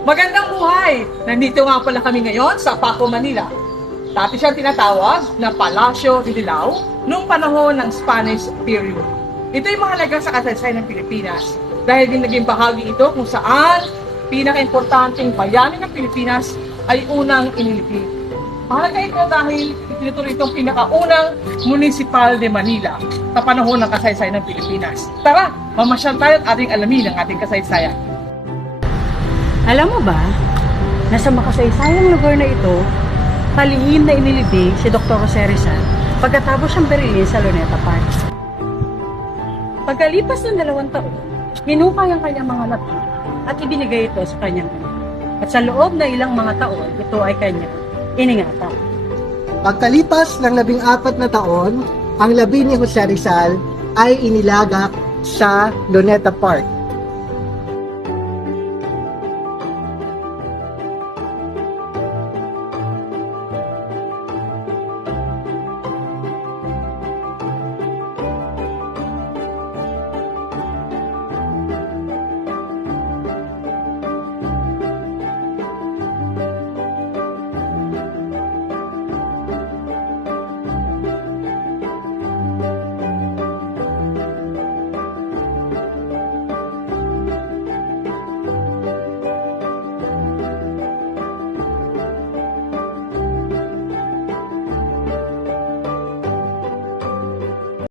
Magandang buhay! Nandito nga pala kami ngayon sa Paco, Manila. Dati siyang tinatawag na Palacio de Dilao noong panahon ng Spanish period. Ito'y mahalaga sa kasaysayan ng Pilipinas dahil din naging bahagi ito kung saan pinaka-importanting bayani ng Pilipinas ay unang inilipid. Mahalaga ito dahil itinutuloy itong pinakaunang municipal de Manila sa panahon ng kasaysayan ng Pilipinas. Tara, mamasyal tayo at ating alamin ang ating kasaysayan. Alam mo ba, na sa makasaysayang lugar na ito, palihim na inilibing si Dr. Jose Rizal pagkatapos siyang berilin sa Luneta Park. Pagkalipas ng 2 taon, hinukay ang kanyang mga labi at ibinigay ito sa kanyang anak. At sa loob ng ilang mga taon, ito ay kanyang iningatan. Pagkalipas ng 14 na taon, ang labi ni Jose Rizal ay inilagak sa Luneta Park.